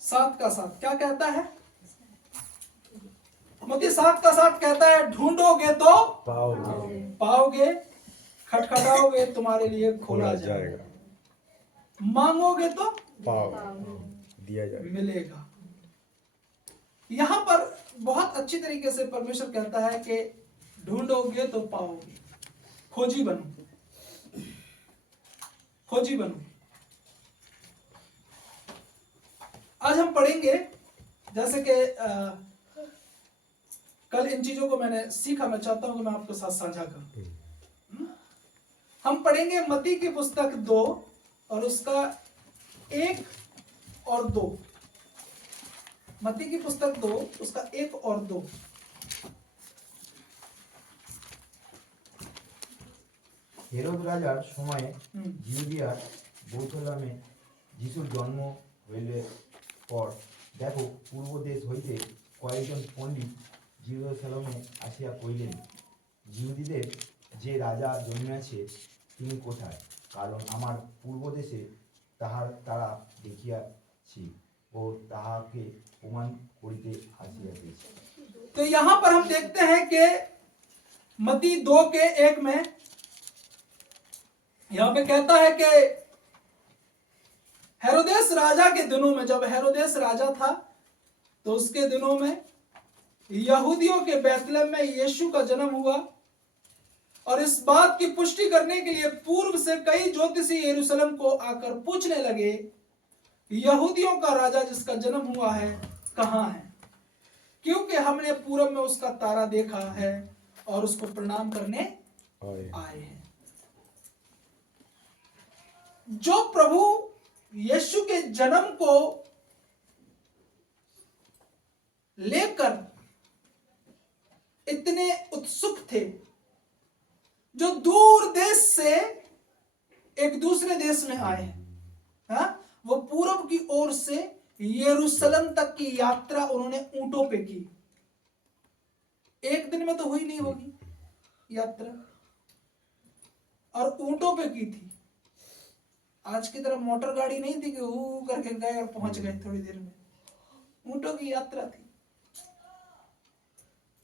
7 का 7 क्या कहता है? मत्ती 7 का 7 कहता है ढूंढोगे तो पाओगे, खटखटाओगे तुम्हारे लिए खोला जाएगा, मांगोगे तो दिया जाएगा, मिलेगा। यहां पर बहुत अच्छी तरीके से परमेश्वर कहता है कि ढूंढोगे तो पाओगे, खोजी बनो, खोजी बनो। आज हम पढ़ेंगे, जैसे कि कल इन चीजों को मैंने सीखा, मैं चाहता हूं कि मैं आपके साथ साझा करूं। हम पढ़ेंगे मत्ती की पुस्तक 2 और उसका 1 और 2। मत्ती की पुस्तक 2 उसका 1 और 2। হেরোদ রাজার সময়ে জিউদিয়ার বৌথলামে যিশুর জন্ম হইলে পর দেখো পূর্ব দেশ হইতে কয়েকজন পণ্ডিত জেরুজালেমে আসিয়া কহিলেন, জিহুদীদের যে রাজা জন্মিয়াছে তিনি কোথায়? কারণ আমার পূর্ব দেশে তারা দেখিয়াছি ও তাহাকে প্রমাণ করিতে আসিয়াছে। तो यहां पर हम देखते हैं कि मत्ती 2 के 1 में यहां पे कहता है कि हेरोदेस राजा के दिनों में, जब हेरोदेस राजा था तो उसके दिनों में यहूदियों के बैतलहम में यीशु का जन्म हुआ। और इस बात की पुष्टि करने के लिए पूर्व से कई ज्योतिषी यरूशलेम को आकर पूछने लगे, यहूदियों का राजा जिसका जन्म हुआ है कहां है? क्योंकि हमने पूरब में उसका तारा देखा है और उसको प्रणाम करने आए हैं। जो प्रभु यीशु के जन्म को लेकर इतने उत्सुक थे, जो दूर देश से एक दूसरे देश में आए हैं, वो पूरब की ओर से यरूशलेम तक की यात्रा उन्होंने ऊंटों पे की। एक दिन में तो हुई नहीं होगी यात्रा, और ऊंटों पे की थी। आज की तरह मोटर गाड़ी नहीं थी कि वो करके गए और पहुंच गए थोड़ी देर में। ऊंटों की यात्रा थी,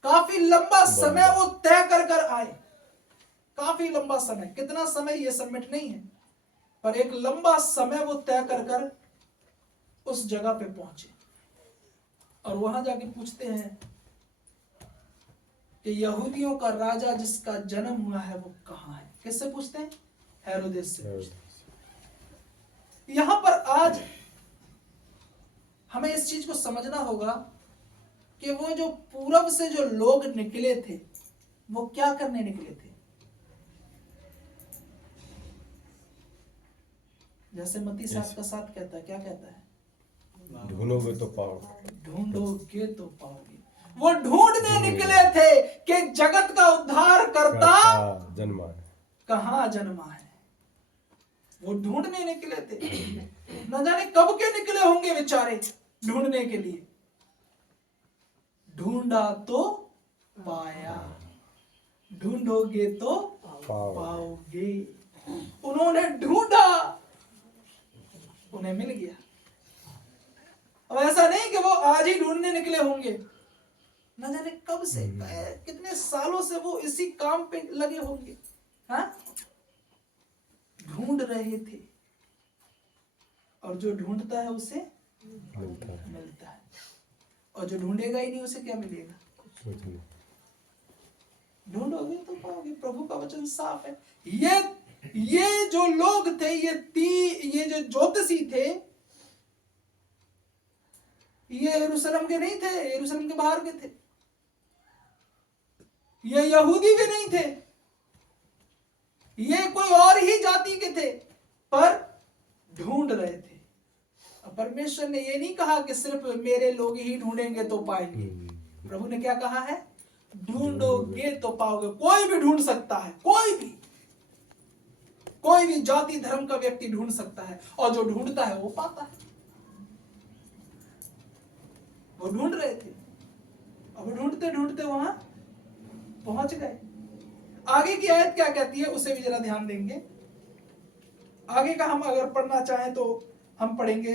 काफी लंबा समय वो तय कर आए। काफी लंबा समय, कितना समय ये सबमिट नहीं है, पर एक लंबा समय वो तय कर उस जगह पे पहुंचे। और वहां जाके पूछते हैं कि यहूदियों का राजा जिसका जन्म हुआ है वो कहां है? किससे पूछते हैं? हेरोदेस से पूछते हैं। यहां पर आज हमें इस चीज को समझना होगा कि वो जो पूरब से जो लोग निकले थे वो क्या करने निकले थे। जैसे मत्ती 7 का 7 कहता है, क्या कहता है? ढूंढोगे तो पाओगे, ढूंढोगे तो पाओगे। वो ढूंढने निकले थे कि जगत का उद्धार करता जन्मा है, कहां जन्मा है। वो ढूंढने निकले थे, न जाने कब के निकले होंगे बेचारे ढूंढने के लिए। ढूंढा तो पाया, ढूंढोगे तो पाओगे। उन्होंने ढूंढा, उन्हें मिल गया। अब ऐसा नहीं कि वो आज ही ढूंढने निकले होंगे, न जाने कब से, कितने सालों से वो इसी काम पे लगे होंगे। हाँ, ढूंढ रहे थे, और जो ढूंढता है उसे मिलता है, और जो ढूंढेगा ही नहीं उसे क्या मिलेगा? ढूंढोगे तो पाओगे। प्रभु का वचन साफ है। ये जो लोग थे, ये जो ज्योतिषी थे, ये यरूशलेम के नहीं थे, यरूशलेम के बाहर के थे। ये यहूदी भी नहीं थे, ये कोई और ही जाति के थे, पर ढूंढ रहे थे। परमेश्वर ने ये नहीं कहा कि सिर्फ मेरे लोग ही ढूंढेंगे तो पाएंगे। प्रभु ने क्या कहा है? ढूंढोगे तो पाओगे। कोई भी ढूंढ सकता है, कोई भी जाति धर्म का व्यक्ति ढूंढ सकता है, और जो ढूंढता है वो पाता है। वो ढूंढ रहे थे, अब ढूंढते ढूंढते वहां पहुंच गए। आगे की आयत क्या कहती है उसे भी जरा ध्यान देंगे। आगे का हम अगर पढ़ना चाहें तो हम पढ़ेंगे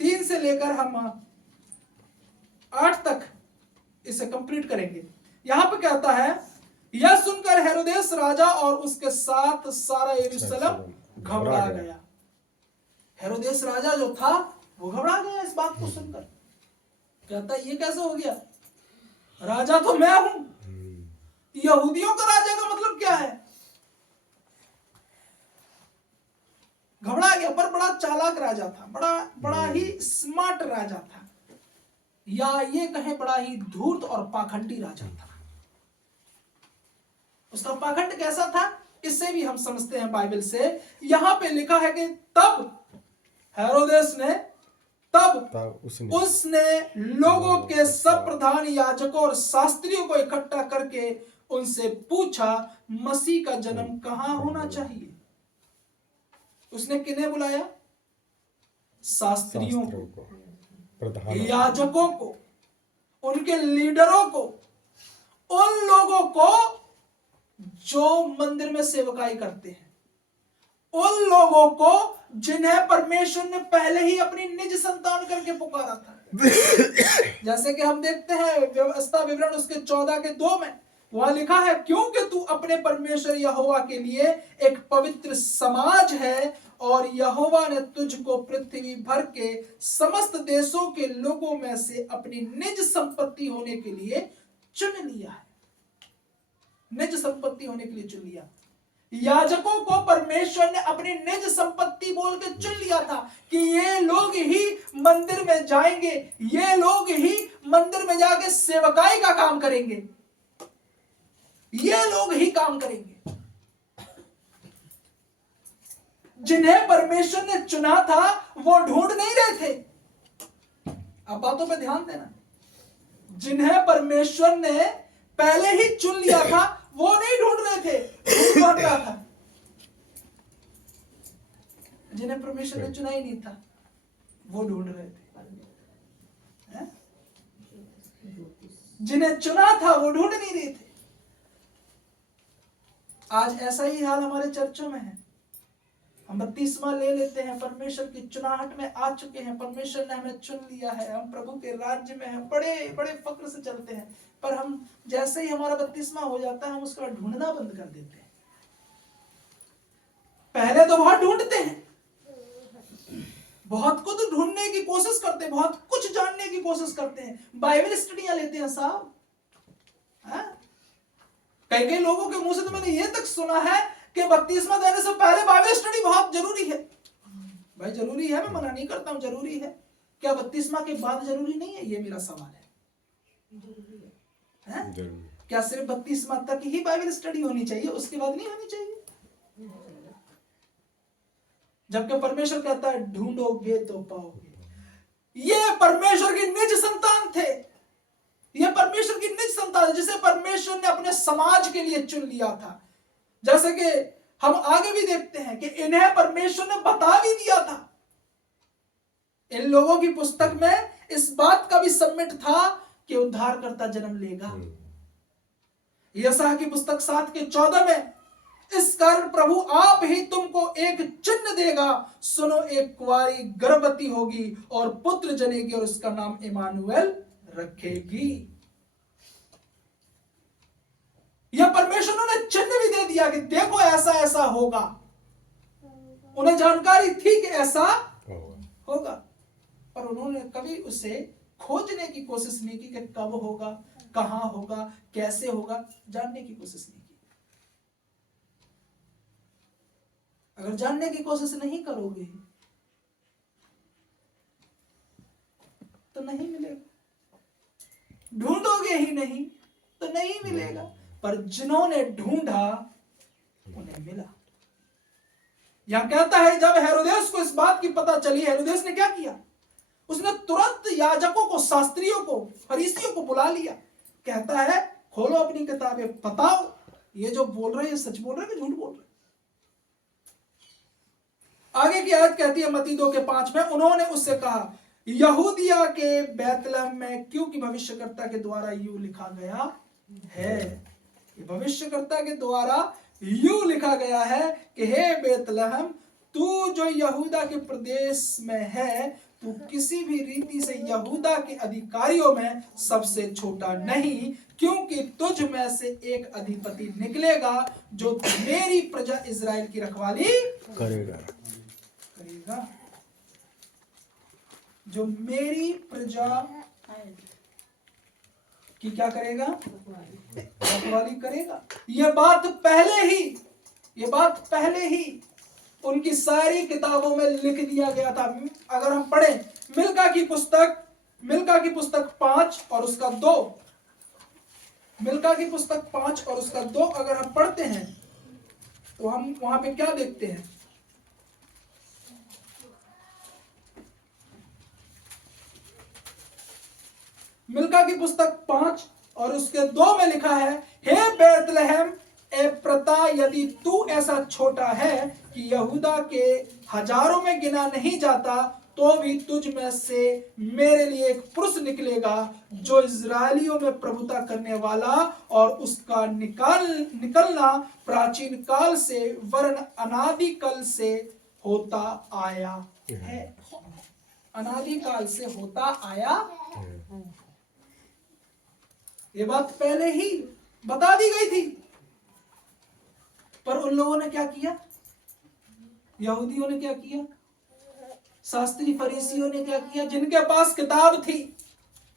3 से लेकर हम 8 तक इसे कंप्लीट करेंगे। यहां पे कहता है, यह सुनकर हेरोदेस राजा और उसके साथ सारा यरूशलेम घबरा गया। हेरोदेस राजा जो था वो घबरा गया इस बात को सुनकर। कहता ये कैसे हो गया, राजा तो मैं हूं, यहूदियों का राजा का मतलब क्या है। घबरा गया। पर बड़ा चालाक राजा था, बड़ा ही स्मार्ट राजा था, या ये कहें बड़ा ही धूर्त और पाखंडी राजा था। उसका पाखंड कैसा था इससे भी हम समझते हैं बाइबल से। यहां पे लिखा है कि तब हेरोदेस ने उसने लोगों के सब प्रधान याजकों और शास्त्रियों को इकट्ठा करके उनसे पूछा, मसीह का जन्म कहां होना चाहिए। उसने किन्हें बुलाया, शास्त्रियों को, याजकों को, उनके लीडरों को, उन लोगों को जो मंदिर में सेवकाई करते हैं, उन लोगों को जिन्हें परमेश्वर ने पहले ही अपनी निज संतान करके पुकारा था। जैसे कि हम देखते हैं व्यवस्था विवरण उसके 14 के 2 में वहां लिखा है, क्योंकि तू अपने परमेश्वर यहोवा के लिए एक पवित्र समाज है और यहोवा ने तुझको पृथ्वी भर के समस्त देशों के लोगों में से अपनी निज संपत्ति होने के लिए चुन लिया है। निज संपत्ति होने के लिए चुन लिया। याजकों को परमेश्वर ने अपनी निज संपत्ति बोल के चुन लिया था कि ये लोग ही मंदिर में जाएंगे, ये लोग ही मंदिर में जाके सेवकाई का काम करेंगे, ये लोग ही काम करेंगे। जिन्हें परमेश्वर ने चुना था वो ढूंढ नहीं रहे थे। अब बातों पे ध्यान देना। जिन्हें परमेश्वर ने पहले ही चुन लिया था वो नहीं ढूंढ रहे थे, ढूंढ कौन रहा था, जिन्हें परमेश्वर ने चुना ही नहीं था वो ढूंढ रहे थे। जिन्हें चुना था वो ढूंढ नहीं रहे थे। आज ऐसा ही हाल हमारे चर्चों में है। हम बपतिस्मा ले लेते हैं, परमेश्वर की चुनाहट में आ चुके हैं, परमेश्वर ने हमें चुन लिया है, हम प्रभु के राज्य में हैं, बड़े बड़े फक्र से चलते हैं। पर हम जैसे ही हमारा बपतिस्मा हो जाता है हम उसके बाद ढूंढना बंद कर देते हैं। पहले तो बहुत ढूंढते हैं, बहुत कुछ ढूंढने की कोशिश करते हैं, बहुत कुछ जानने की कोशिश करते हैं, बाइबल स्टडियां लेते हैं साहब। कई लोगों के मुंह से तो मैंने ये तक सुना है कि बपतिस्मा देने से पहले बाइबल स्टडी बहुत जरूरी है। भाई जरूरी है, मैं मना नहीं करता हूं, जरूरी है। क्या बपतिस्मा के बाद जरूरी नहीं है, ये मेरा सवाल है। क्या सिर्फ बपतिस्मा तक ही बाइबल स्टडी होनी चाहिए, उसके बाद नहीं होनी चाहिए? जबकि परमेश्वर कहता है ढूंढोगे तो पाओगे। ये परमेश्वर की निज संतान थे, ये परमेश्वर की निज संतान जिसे परमेश्वर ने अपने समाज के लिए चुन लिया था। जैसे कि हम आगे भी देखते हैं कि इन्हें परमेश्वर ने बता भी दिया था। इन लोगों की पुस्तक में इस बात का भी सबमिट था कि उद्धारकर्ता जन्म लेगा। यशायाह की पुस्तक 7 के 14 में, इस कारण प्रभु आप ही तुमको एक चिन्ह देगा, सुनो एक कुंवारी गर्भवती होगी और पुत्र जनेगी और उसका नाम इमानुएल रखेगी। यह परमेश्वर ने चिन्ह भी दे दिया कि देखो ऐसा ऐसा होगा। उन्हें जानकारी थी कि ऐसा होगा, पर उन्होंने कभी उसे खोजने की कोशिश नहीं की कि कब होगा, कहां होगा, कैसे होगा, जानने की कोशिश नहीं की। अगर जानने की कोशिश नहीं करोगे तो नहीं मिलेगा, ढूंढोगे ही नहीं तो नहीं मिलेगा। पर जिन्होंने ढूंढा उन्हें मिला। यहां कहता है जब हेरोदेस को इस बात की पता चली, हेरोदेस ने क्या किया, उसने तुरंत याजकों को, शास्त्रियों को, फरीसियों को बुला लिया। कहता है खोलो अपनी किताबें, बताओ ये जो बोल रहे हैं सच बोल रहे हैं कि झूठ बोल रहे हैं। आगे की आयत कहती है मत्ती 2 के 5 में, उन्होंने उससे कहा यहूदिया के बैतलहम में, क्योंकि भविष्यकर्ता के द्वारा यूं लिखा गया है। भविष्यकर्ता के द्वारा यूं लिखा गया है कि हे बैतलहम, तू जो यहूदा के प्रदेश में है, तू किसी भी रीति से यहूदा के अधिकारियों में सबसे छोटा नहीं, क्योंकि तुझ में से एक अधिपति निकलेगा जो मेरी प्रजा इज़राइल की रखवाली करेगा। जो मेरी प्रजा की क्या करेगा? रखवाली करेगा। ये बात पहले ही उनकी सारी किताबों में लिख दिया गया था। अगर हम पढ़ें मिल्का की पुस्तक 5 और उसका 2, मिल्का की पुस्तक 5 और उसका 2 अगर हम पढ़ते हैं तो हम वहां पे क्या देखते हैं? मिल्का की पुस्तक 5 और उसके 2 में लिखा है, हे बैतलहम एफ्राता, यदि तू ऐसा छोटा है कि यहूदा के हजारों में गिना नहीं जाता, तो भी तुझ में से मेरे लिए एक पुरुष निकलेगा जो इजरायलियों में प्रभुता करने वाला, और उसका निकलना प्राचीन काल से वरन अनादि काल से होता आया है। अनादि काल से होता आया। ये बात पहले ही बता दी गई थी, पर उन लोगों ने क्या किया? यहूदियों ने क्या किया? शास्त्री फरीसियों ने क्या किया? जिनके पास किताब थी,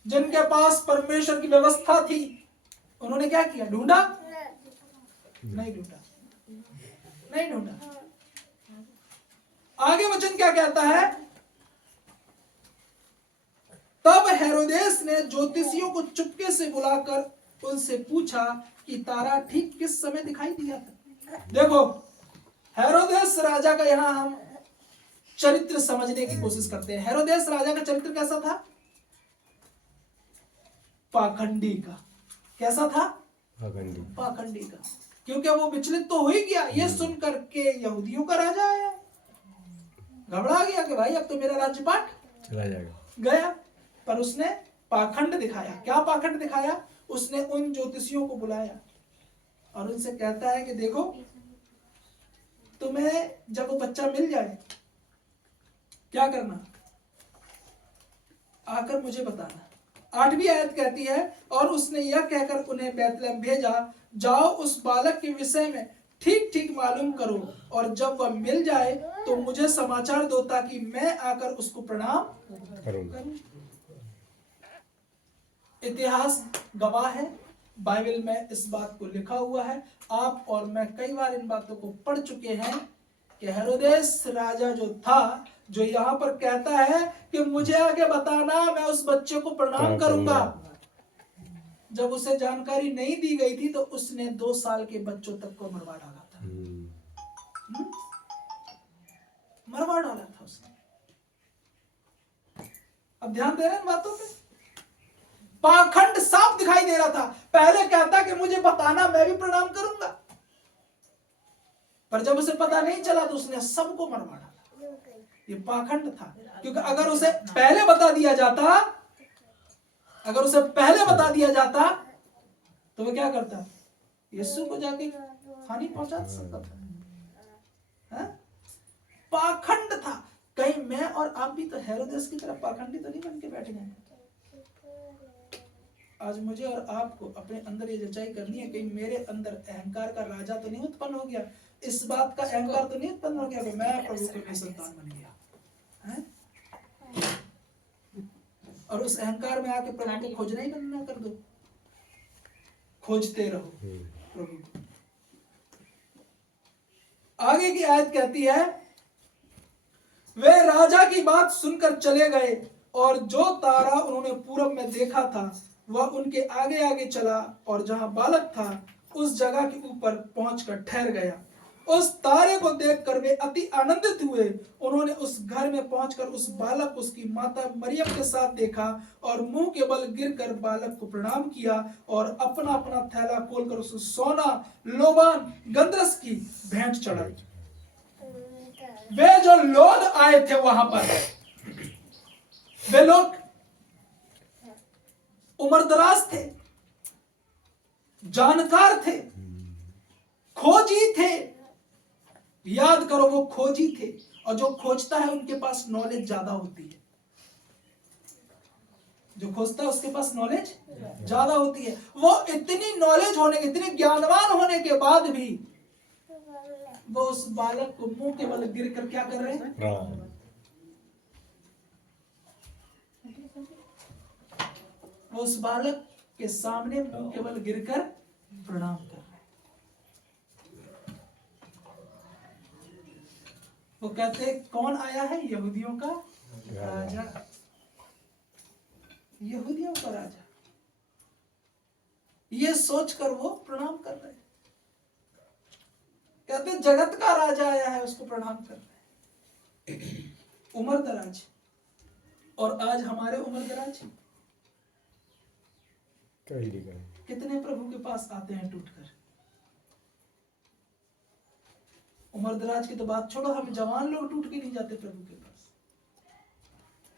जिनके पास परमेश्वर की व्यवस्था थी, उन्होंने क्या किया? ढूंढा? नहीं ढूंढा। आगे वचन क्या कहता है? तब हेरोदेस ने ज्योतिषियों को चुपके से बुलाकर उनसे पूछा कि तारा ठीक किस समय दिखाई दिया था। देखो, हेरोदेस राजा का यहां हम चरित्र समझने की कोशिश करते हैं। हेरोदेस राजा का चरित्र कैसा था? पाखंडी का। कैसा था? पाखंडी का। क्योंकि वो विचलित तो हो ही गया। ये सुन करके यहूदियों का राजा आया, घबरा गया कि भाई अब तो मेरा राज्यपाट चला गया। पर उसने पाखंड दिखाया। क्या पाखंड दिखाया? उसने उन ज्योतिषियों को बुलाया और उनसे कहता है कि देखो, तुम्हें जब वो बच्चा मिल जाए क्या करना? आकर मुझे बताना। 8वीं आयत कहती है, और उसने यह कहकर उन्हें बैतलहम भेजा, जाओ उस बालक के विषय में ठीक ठीक मालूम करो, और जब वह मिल जाए तो मुझे समाचार दो, ताकि मैं आकर उसको प्रणाम करूं। इतिहास गवाह है, बाइबल में इस बात को लिखा हुआ है। आप और मैं कई बार इन बातों को पढ़ चुके हैं कि हेरोदेस राजा जो था, जो यहाँ पर कहता है कि मुझे आगे बताना, मैं उस बच्चे को प्रणाम करूंगा। जब उसे जानकारी नहीं दी गई थी तो उसने 2 साल के बच्चों तक को मरवा डाला था। मरवा डाला था उसने। अब ध्यान दे रहे हैं बातों पे? पाखंड साफ दिखाई दे रहा था। पहले कहता कि मुझे बताना, मैं भी प्रणाम करूंगा, पर जब उसे पता नहीं चला तो उसने सबको मरवा डाला। ये पाखंड था। क्योंकि अगर उसे पहले बता दिया जाता, तो वह क्या करता? यीशु को जाके हानि पहुंचा सकता था। पाखंड था। कहीं मैं और आप भी तो हेरोदेस की तरह पाखंडी तो नहीं बन के बैठ गए? आज मुझे और आपको अपने अंदर ये जचाई करनी है कि मेरे अंदर अहंकार का राजा तो नहीं उत्पन्न हो गया, इस बात का अहंकार तो नहीं उत्पन्न हो गया कि मैं प्रभु के संतान बन गया है? और उस अहंकार में आके प्रभु को खोजना ही बंद ना कर दो। खोजते रहो प्रभु को। आगे की आयत कहती है, वे राजा की बात सुनकर चले गए, और जो तारा उन्होंने पूरब में देखा था वह उनके आगे आगे चला, और जहां बालक था उस जगह के ऊपर पहुंचकर ठहर गया। उस तारे को देखकर वे अति आनंदित हुए। उन्होंने उस घर में पहुंचकर उस बालक को उसकी माता मरियम के साथ देखा, और मुंह के बल गिरकर बालक को प्रणाम किया, और अपना अपना थैला खोलकर उसे सोना, लोबान, गंधरस की भेंट चढ़ाई। वे जो लोग आए थे वहां पर, वे लोग उम्रदराज थे, जानकार थे, खोजी थे। याद करो, वो खोजी थे, और जो खोजता है उनके पास नॉलेज ज्यादा होती है। जो खोजता है उसके पास नॉलेज ज्यादा होती है। वो इतनी नॉलेज होने, इतने ज्ञानवान होने के बाद भी वो उस बालक को मुंह के बल गिर कर क्या कर रहे हैं? प्रणाम। वो उस बालक के सामने मुंह के बल गिरकर प्रणाम कर रहे हैं। वो कहते हैं कौन आया है? यहूदियों का राजा, यहूदियों का राजा। ये सोचकर वो प्रणाम कर रहे हैं। कहते जगत का राजा आया है, उसको प्रणाम कर रहे हैं। उम्र दराज। और आज हमारे उम्र दराज कितने प्रभु के पास आते हैं टूटकर। उम्र दराज की तो बात छोड़ो, हम जवान लोग टूट के नहीं जाते प्रभु के पास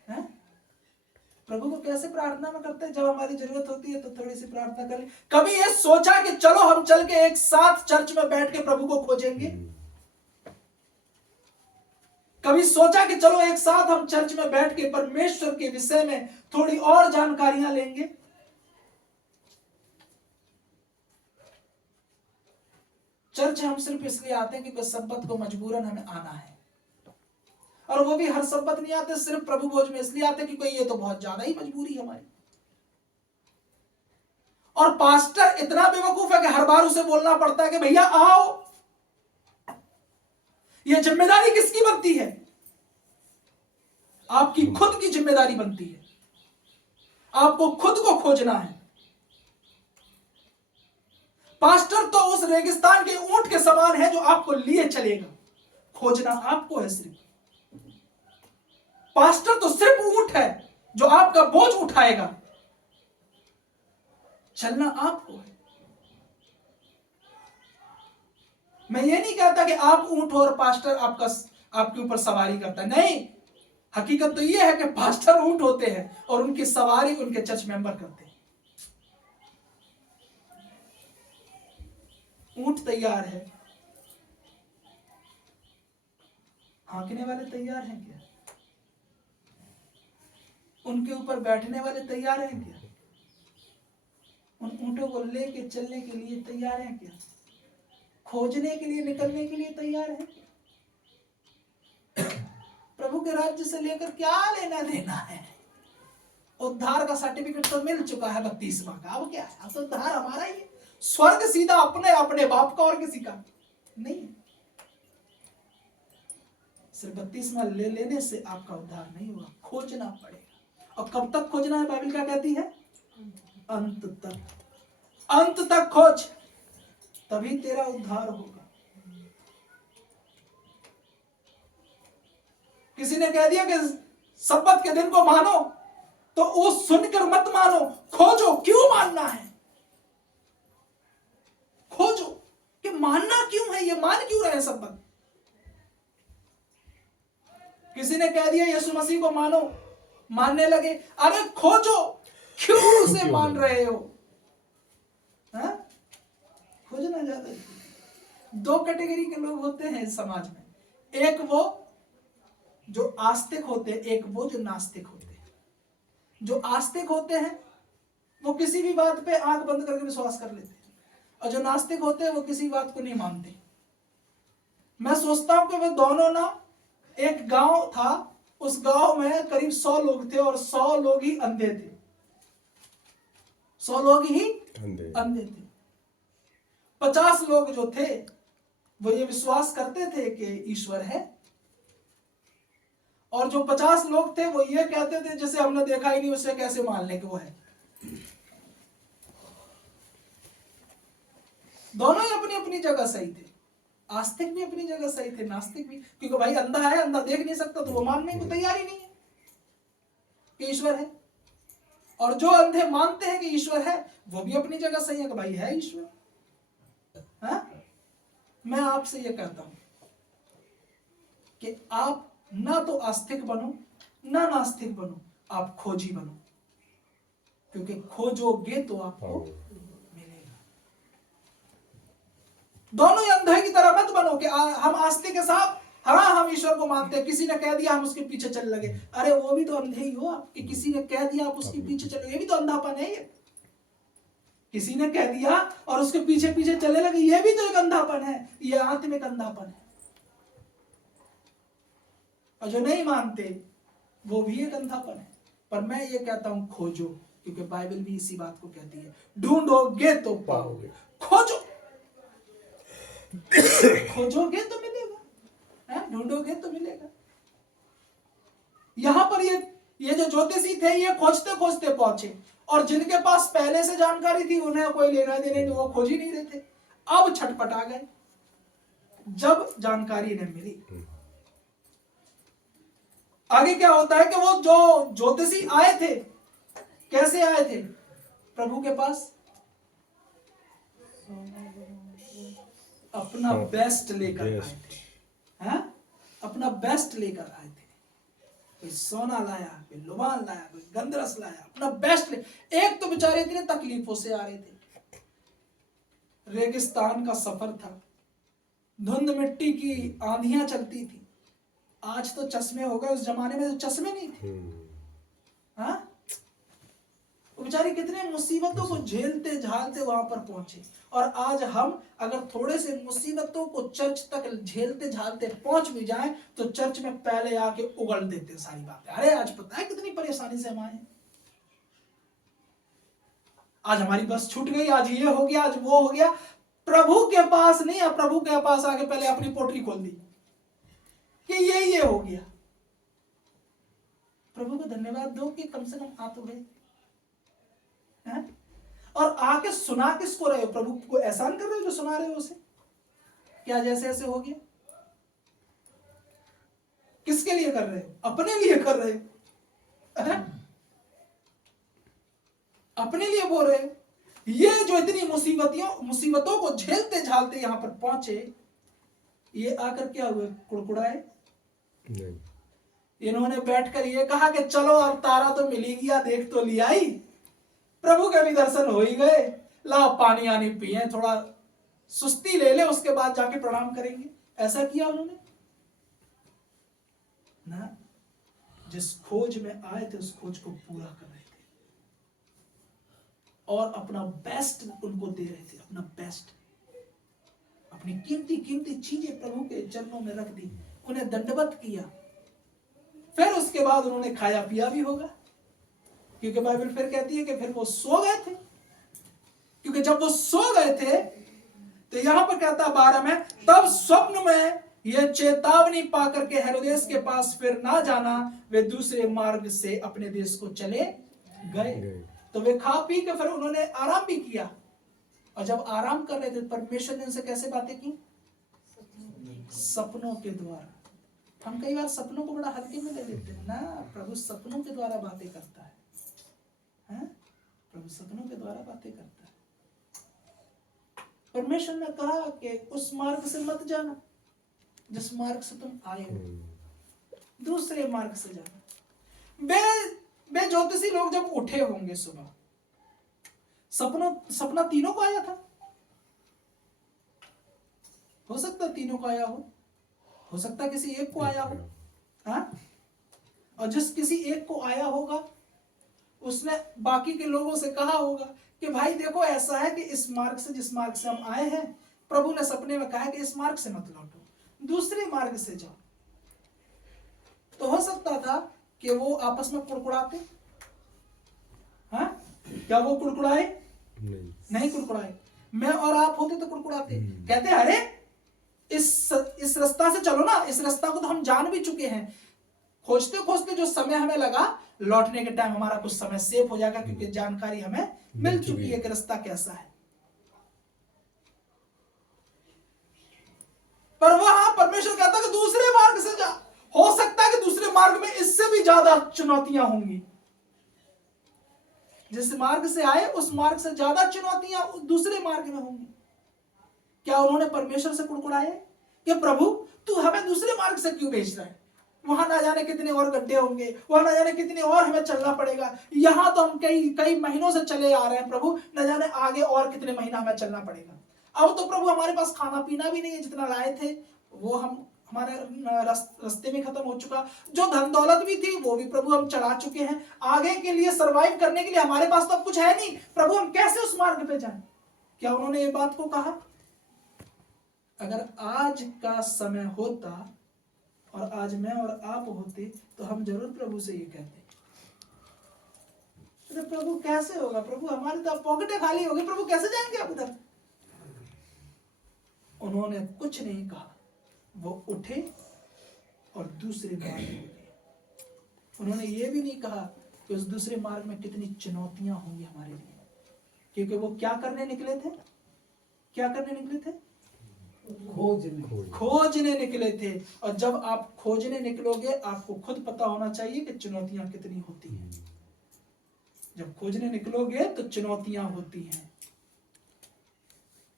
हैं? प्रभु को कैसे प्रार्थना में करते हैं? जब हमारी जरूरत होती है तो थोड़ी सी प्रार्थना कर ले। कभी ये सोचा कि चलो हम चल के एक साथ चर्च में बैठ के प्रभु को खोजेंगे? कभी सोचा कि चलो एक साथ हम चर्च में बैठ के परमेश्वर के विषय में थोड़ी और जानकारियां लेंगे? चर्च हम सिर्फ इसलिए आते हैं क्योंकि सब्बत को मजबूरन हमें आना है, और वो भी हर सब्बत नहीं आते, सिर्फ प्रभु भोज में इसलिए आते हैं क्योंकि ये तो बहुत ज्यादा ही मजबूरी है हमारी। और पास्टर इतना बेवकूफ है कि हर बार उसे बोलना पड़ता है कि भैया आओ। ये जिम्मेदारी किसकी बनती है? आपकी खुद की जिम्मेदारी बनती है। आपको खुद को खोजना है। पास्टर तो उस रेगिस्तान के ऊंट के समान है जो आपको लिए चलेगा। खोजना आपको है सिर्फ। पास्टर तो सिर्फ ऊंट है जो आपका बोझ उठाएगा। चलना आपको है। मैं ये नहीं कहता कि आप ऊंट हो और पास्टर आपके ऊपर सवारी करता है, नहीं। हकीकत तो ये है कि पास्टर ऊंट होते हैं और उनकी सवारी उनके चर्च मेंबर करते हैं। ऊंट तैयार है, हाँकने वाले तैयार हैं क्या? उनके ऊपर बैठने वाले तैयार हैं क्या? उन ऊंटों को लेके चलने के लिए तैयार हैं क्या? खोजने के लिए, निकलने के लिए तैयार हैं क्या? प्रभु के राज्य से लेकर क्या लेना देना है? उद्धार का सर्टिफिकेट तो मिल चुका है 32वां का। अब क्या है? अब तो उद्धार हमारा ही है। स्वर्ग सीधा अपने अपने बाप का और किसी का नहीं। सिर्फ 32वां ले लेने से आपका उद्धार नहीं हुआ, खोजना पड़ेगा। और कब तक खोजना है? बाइबल क्या कहती है? अंत तक। अंत तक खोज, तभी तेरा उद्धार होगा। किसी ने कह दिया कि सब्बत के दिन को मानो, तो वो सुनकर मत मानो, खोजो क्यों मानना है। खोजो कि मानना क्यों है, ये मान क्यों रहे सब्बत। किसी ने कह दिया यीशु मसीह को मानो, मानने लगे। अरे खोजो क्यों उसे मान रहे हो। हाँ? खोजना ज्यादा है। 2 कैटेगरी के लोग होते हैं इस समाज में, एक वो जो आस्तिक होते हैं, एक वो जो नास्तिक होते हैं। जो आस्तिक होते हैं वो किसी भी बात पे आंख बंद करके विश्वास कर लेते हैं, और जो नास्तिक होते हैं वो किसी बात को नहीं मानते। मैं सोचता हूं कि वे दोनों ना, एक गांव था, उस गांव में करीब 100 लोग थे और 100 लोग ही अंधे थे। 100 लोग ही अंधे थे। 50 लोग जो थे वो ये विश्वास करते थे कि ईश्वर है, और जो 50 लोग थे वो ये कहते थे जैसे हमने देखा ही नहीं, उसे कैसे मान ले कि वो है। दोनों ही अपनी अपनी जगह सही थे। आस्तिक भी अपनी जगह सही थे, नास्तिक भी। क्योंकि भाई अंधा है, अंधा देख नहीं सकता, तो वो मानने को तैयार ही नहीं है कि ईश्वर है। और जो अंधे मानते हैं कि ईश्वर है, वो भी अपनी जगह सही है कि भाई है ईश्वर। हाँ? मैं आपसे ये कहता हूं कि आप ना तो आस्तिक बनो ना नास्तिक बनो, आप खोजी बनो। क्योंकि खोजोगे तो आपको मिलेगा। दोनों ही अंधे की तरह मत बनो कि हम आस्तिक के साथ हाँ हम ईश्वर को मानते हैं, किसी ने कह दिया हम उसके पीछे चलने लगे। अरे वो भी तो अंधे ही हो आप, कि किसी ने कह दिया आप उसके पीछे चले, ये भी तो अंधापन है। ये किसी ने कह दिया और उसके पीछे पीछे चलने लगे, ये भी तो एक अंधापन है, ये आत्मिक अंधापन है। और जो नहीं मानते वो भी एक अंधापन है। पर मैं ये कहता हूं खोजो, क्योंकि बाइबल भी इसी बात को कहती है, ढूंढोगे तो पाओगे, खोजो खोजोगे तो मिलेगा, ढूंढोगे तो मिलेगा। यहां पर ये जो ज्योतिषी थे ये खोजते खोजते पहुंचे, और जिनके पास पहले से जानकारी थी उन्हें कोई लेना देना नहीं, वो खोज ही नहीं रहे थे। अब छटपटा गए जब जानकारी इन्हें मिली। आगे क्या होता है कि वो जो ज्योतिषी आए थे, कैसे आए थे? प्रभु के पास अपना बेस्ट लेकर आए थे, हैं? अपना बेस्ट लेकर आए थे। कोई सोना लाया, कोई लुबान लाया, कोई गंधरस लाया, अपना बेस्ट ले। एक तो बेचारे इतने तकलीफों से आ रहे थे, रेगिस्तान का सफर था, धुंध मिट्टी की आंधियां चलती थी। आज तो चश्मे हो गए, उस जमाने में तो चश्मे नहीं थे। हाँ, वो बेचारे कितने मुसीबतों को झेलते झालते वहां पर पहुंचे। और आज हम अगर थोड़े से मुसीबतों को चर्च तक झेलते झालते पहुंच भी जाएं तो चर्च में पहले आके उगल देते सारी बातें। अरे आज पता है कितनी परेशानी से हम आए, आज हमारी बस छूट गई, आज ये हो गया, आज वो हो गया। प्रभु के पास नहीं, अब प्रभु के पास आके पहले अपनी पोटली खोल दी कि ये हो गया। प्रभु को धन्यवाद दो कि कम से कम आ तो गए। और आके सुना किसको रहे हो? प्रभु को एहसान कर रहे हो जो सुना रहे हो उसे? क्या जैसे ऐसे हो गया? किसके लिए कर रहे हो? अपने लिए कर रहे हो? अपने लिए बोल रहे हो? ये जो इतनी मुसीबतों को झेलते झालते यहां पर पहुंचे, ये आकर क्या हुए? कुड़कुड़ाए नहीं। इन्होंने बैठकर ये कहा कि चलो अब तारा तो मिल ही गया, देख तो लिया ही, प्रभु के भी दर्शन हो ही गए, लाओ पानी आनी पिए, थोड़ा सुस्ती ले ले, उसके बाद जाके प्रणाम करेंगे। ऐसा किया उन्होंने ना। जिस खोज में आए थे उस खोज को पूरा कर रहे थे और अपना बेस्ट उनको दे रहे थे, अपना बेस्ट, अपनी कीमती कीमती चीजें प्रभु के चरणों में रख दी, उन्हें दंडवत किया। फिर उसके बाद उन्होंने खाया पिया भी होगा, क्योंकि बाइबल फिर कहती है कि फिर वो सो गए थे। क्योंकि जब वो सो गए थे तो यहां पर कहता 12 में, तब स्वप्न में यह चेतावनी पाकर के हेरोदेस के पास फिर ना जाना, वे दूसरे मार्ग से अपने देश को चले गए। तो वे खा पी के फिर उन्होंने आराम भी किया। और जब आराम कर रहे थे परमेश्वर ने उनसे कैसे बातें की? सपनों के द्वारा। हम कई बार सपनों को बड़ा हल्के में ले लेते हैं ना। प्रभु सपनों के द्वारा बातें करता है, प्रभु सपनों के द्वारा बातें करता है। परमेश्वर ने कहा कि उस मार्ग से मत जाना जिस मार्ग से तुम आए हो, दूसरे मार्ग से जाना। बे ज्योतिषी लोग जब उठे होंगे सुबह, सपना तीनों को आया था। हो सकता तीनों को आया हो सकता किसी एक को आया हो। हाँ? और जिस किसी एक को आया होगा उसने बाकी के लोगों से कहा होगा कि भाई देखो ऐसा है कि इस मार्ग से, जिस मार्ग से हम आए हैं, प्रभु ने सपने में कहा कि इस मार्ग से मत लौटो, दूसरे मार्ग से जाओ। तो हो सकता था कि वो आपस में कुड़कुड़ाते। हाँ? क्या वो कुड़कुड़ाए? नहीं कुड़कुड़ाए। मैं और आप होते तो कुड़कुड़ाते, कहते अरे इस रास्ता से चलो ना, इस रास्ता को तो हम जान भी चुके हैं। खोजते खोजते जो समय हमें लगा, लौटने के टाइम हमारा कुछ समय सेव हो जाएगा, क्योंकि जानकारी हमें मिल चुकी है कि रास्ता कैसा है। पर वहां परमेश्वर कहता है कि दूसरे मार्ग से जा। हो सकता है कि दूसरे मार्ग में इससे भी ज्यादा चुनौतियां होंगी। जिस मार्ग से आए उस मार्ग से ज्यादा चुनौतियां दूसरे मार्ग में होंगी। क्या उन्होंने परमेश्वर से कुड़कुड़ाए कि प्रभु तू हमें दूसरे मार्ग से क्यों भेज रहा है? वहां ना जाने कितने और गड्ढे होंगे, वहां ना जाने कितने और हमें चलना पड़ेगा, यहां तो हम कई महीनों से चले आ रहे हैं प्रभु, न जाने आगे और कितने महीना हमें चलना पड़ेगा। अब तो प्रभु हमारे पास खाना पीना भी नहीं है, जितना लाए थे वो हम हमारे रास्ते में खत्म हो चुका, जो धन दौलत भी थी वो भी प्रभु हम चढ़ा चुके हैं, आगे के लिए सरवाइव करने के लिए हमारे पास तो अब कुछ है नहीं, प्रभु हम कैसे उस मार्ग पे जाएं? क्या उन्होंने ये बात को कहा? अगर आज का समय होता और आज मैं और आप होते तो हम जरूर प्रभु से ये कहते, अरे प्रभु कैसे होगा, प्रभु हमारी तो पॉकेटें खाली होगी, प्रभु कैसे जाएंगे आप उधर? उन्होंने कुछ नहीं कहा, वो उठे और दूसरे मार्ग में गए। उन्होंने ये भी नहीं कहा कि उस दूसरे मार्ग में कितनी चुनौतियां होंगी हमारे लिए, क्योंकि वो क्या करने निकले थे? क्या करने निकले थे? खोजने निकले थे। और जब आप खोजने निकलोगे आपको खुद पता होना चाहिए कि चुनौतियां कितनी होती हैं। जब खोजने निकलोगे तो चुनौतियां होती हैं।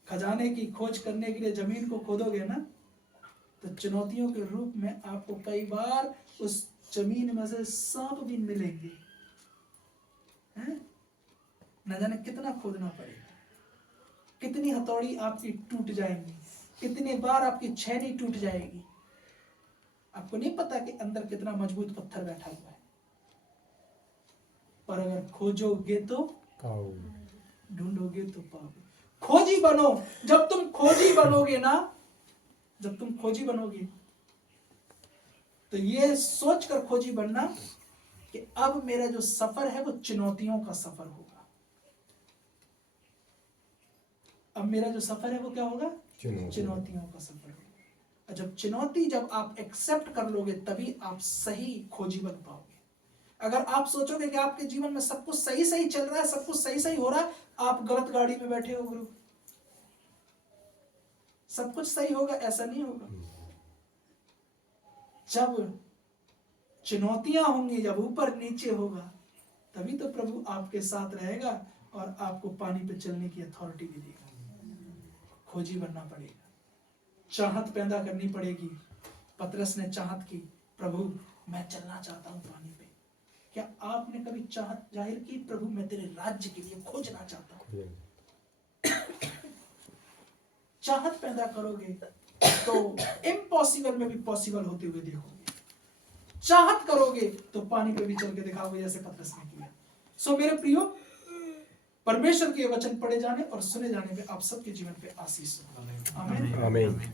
खजाने की खोज करने के लिए जमीन को खोदोगे ना, तो चुनौतियों के रूप में आपको कई बार उस जमीन में से सांप भी मिलेंगे, हैं? न जाने कितना खोदना पड़ेगा, कितनी हथौड़ी आपकी टूट जाएंगी, कितनी बार आपकी छेनी टूट जाएगी। आपको नहीं पता कि अंदर कितना मजबूत पत्थर बैठा हुआ है, पर अगर खोजोगे तो ढूंढोगे तो पाओगे। खोजी बनो। जब तुम खोजी बनोगे ना, जब तुम खोजी बनोगे तो ये सोचकर खोजी बनना कि अब मेरा जो सफर है वो चुनौतियों का सफर होगा। अब मेरा जो सफर है वो क्या होगा? चुनौतियों का सफर होगा। और जब आप एक्सेप्ट कर लोगे तभी आप सही खोजी बन पाओगे। अगर आप सोचोगे कि आपके जीवन में सब कुछ सही सही चल रहा है, सब कुछ सही सही हो रहा है, आप गलत गाड़ी में बैठे हो गुरु, सब कुछ सही होगा, ऐसा नहीं होगा। जब चुनौतियां होंगी, जब ऊपर नीचे होगा, तभी तो प्रभु आपके साथ रहेगा और आपको पानी पे चलने की अथॉरिटी भी देगा। खोजी बनना पड़ेगा, चाहत पैदा करनी पड़ेगी। पतरस ने चाहत की, प्रभु मैं चलना चाहता हूं पानी पे। क्या आपने कभी चाहत जाहिर की, प्रभु मैं तेरे राज्य के लिए खोजना चाहता हूं? चाहत पैदा करोगे तो इम्पॉसिबल में भी पॉसिबल होते हुए देखोगे। चाहत करोगे तो पानी पे भी चल के दिखाओगे, जैसे पतरस ने किया। सो मेरे प्रियो, परमेश्वर के वचन पढ़े जाने और सुने जाने पे आप सबके जीवन पे आशीष हो। आमीन।